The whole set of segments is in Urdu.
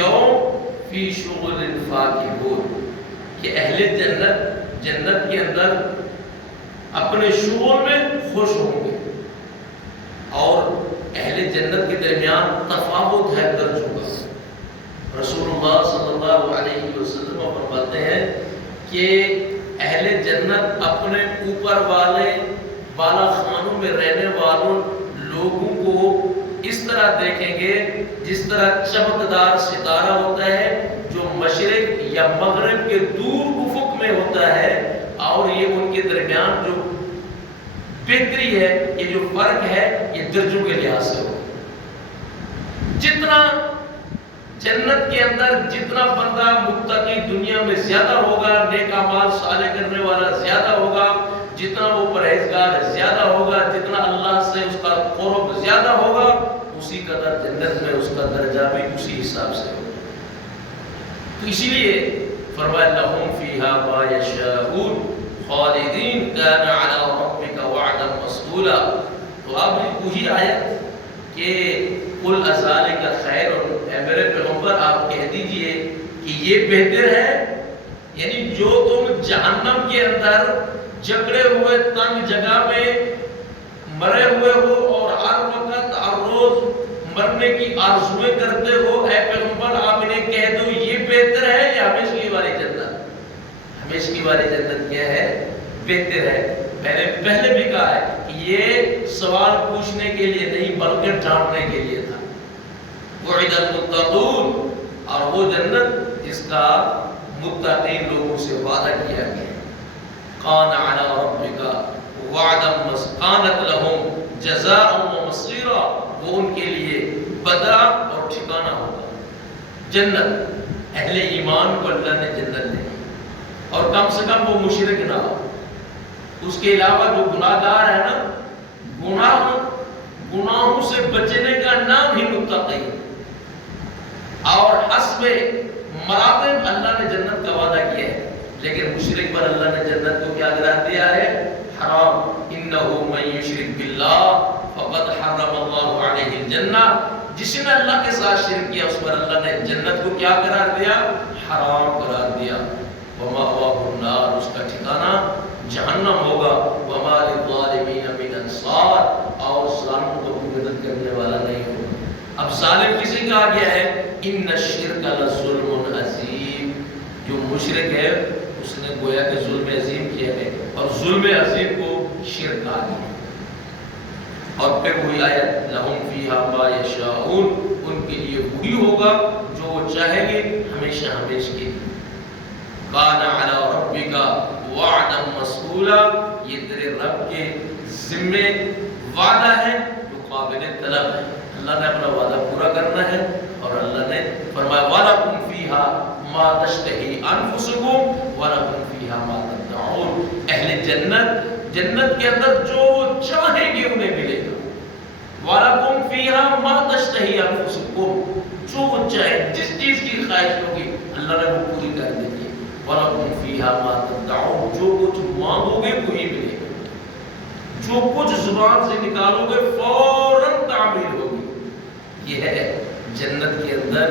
اليوم فی شغل فاکہون، کہ اہل جنت کے اندر اپنے شغل میں خوش ہوں گے، اور اہل جنت کے درمیان تفاوت ہے درجوں کا۔ رسول اللہ صلی اللہ علیہ وسلم فرماتے ہیں کہ اہل جنت اپنے اوپر والے بالا خانوں میں رہنے والوں لوگوں کو اس طرح دیکھیں گے جس طرح چمکدار ستارہ ہوتا ہے جو مشرق یا مغرب کے دور افق میں ہوتا ہے، اور یہ ان کے درمیان جو بہتری ہے، یہ جو فرق ہے، یہ درجوں کے لحاظ سے ہوگا۔ جتنا جنت کے اندر جتنا بندہ متقی دنیا میں زیادہ ہوگا، نیک اعمال صالح کرنے والا زیادہ ہوگا، جتنا وہ پرہیزگار زیادہ ہوگا، جتنا اللہ سے اس کا قرب زیادہ ہوگا، اسی قدر جنت میں اس کا درجہ بھی اسی حساب سے ہوگا۔ تو اسی لیے فرمایا لہم فیہا ما یشاءون خالدین کان علی ربک وعدا مسئولا۔ تو اب وہی آیت کہ قل اذالک خیر، اے میرے پیغمبر آپ کہہ دیجئے کہ یہ بہتر ہے، یعنی جو تم جہنم کے اندر جکڑے ہوئے تنگ جگہ میں مرے ہوئے ہو اور ہر وقت ہر روز مرنے کی آرزویں کرتے ہو، اے پیغمبر آپ انہیں کہہ دو یہ بہتر ہے یا ہمیشگی والی جنت؟ ہمیشگی والی جنت کیا ہے؟ بہتر ہے۔ میں نے پہلے بھی کہا ہے کہ یہ سوال پوچھنے کے لیے نہیں بلکہ ڈانٹنے کے لیے تھا۔ وعد المتقون، اور وہ جنت جس کا متقین لوگوں سے وعدہ کیا گیا۔ کان علی ربک وعدا کانت لہم جزاء و مصیرا، وہ ان کے لیے بدلہ اور ٹھکانہ ہوگا۔ جنت اہل ایمان کو اللہ نے جنت دی، اور کم سے کم وہ مشرک نہ ہو۔ اس کے علاوہ جو گناہ گار ہے نا، گناہوں سے بچنے کا نام ہی متقی، اور حسب مراتب اللہ نے جنت کا وعدہ کیا ہے، لیکن مشرک پر اللہ نے جنت کو کیا قرار دیا ہے؟ حرام۔ انہ من یشرک باللہ فقد حرم اللہ علیہ الجنہ، جس نے اللہ کے ساتھ شرک کیا اس پر اللہ نے جنت کو کیا قرار دیا؟ حرام قرار دیا۔ ومأواہ النار، اس کا ٹھکانہ جہنم ہوگا۔ وما للظالمین من انصار، اور ظالموں کو کوئی مدد کرنے والا نہیں ہوگا۔ اب ظالم کسی کہا گیا ہے؟ ان الشرک لظلم عظیم، جو مشرک ہے اس نے گویا کہ ظلم عظیم کیا ہے، اور ظلم عظیم کو شرک کہا گیا۔ اور پھر وہی آیت لہم فیہا ما یشاءون، ان کے لیے وہی ہوگا جو وہ چاہیں گے ہمیشہ ہمیشہ۔ کان علی ربک وعدا مسئولا، یہ تیرے رب کے ذمے وعدہ ہے جو قابل طلب ہے۔ اللہ نے اپنا وعدہ پورا کرنا ہے، اور اللہ نے فرمایا وَلَكُمْ فِيهَا مَا تَشْتَهِي أَنفُسُكُمْ وَلَكُمْ فِيهَا مَا تَدَّعُونَ۔ اہل جنت کے اندر جو چاہیں گے انہیں ملے گا۔ وَلَكُمْ فِيهَا مَا تَشْتَهِي أَنفُسُكُمْ، جو وہ چاہے جس چیز کی خواہش ہوگی اللہ نے وہ پوری کر دے گی۔ وَلَكُمْ فِيهَا مَا تَدَّعُونَ، جو کچھ مانگو گے وہی ملے گا، جو کچھ زبان سے نکالو گے فوراً تعمیل ہوگی۔ یہ ہے جنت کے اندر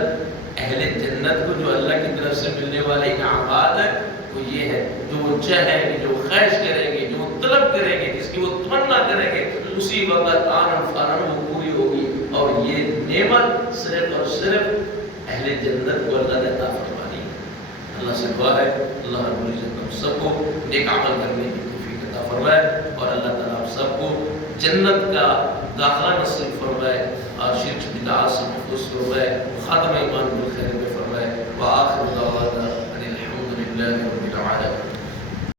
اہل جنت کو جو اللہ کی طرف سے ملنے والے انعامات ہیں، وہ یہ ہے جو وہ چاہیں گے، جو خواہش کریں گے، جو طلب کریں گے، جس کی وہ تمنا کریں گے، اسی وقت آنن فانن وہ پوری ہوگی۔ اور یہ نعمت صرف اور صرف اہل جنت کو اللہ نے عطا فرمانی ہے۔ اللہ سے دعا ہے اللہ رب العزت ہم سب کو نیک عمل کرنے کی توفیق عطا فرمائے، اور اللہ تعالیٰ ہم سب کو جنت کا داخلہ نصیب فرمائے، اور شرک بدعات سے محفوظ فرمائے، خاتمہ ایمان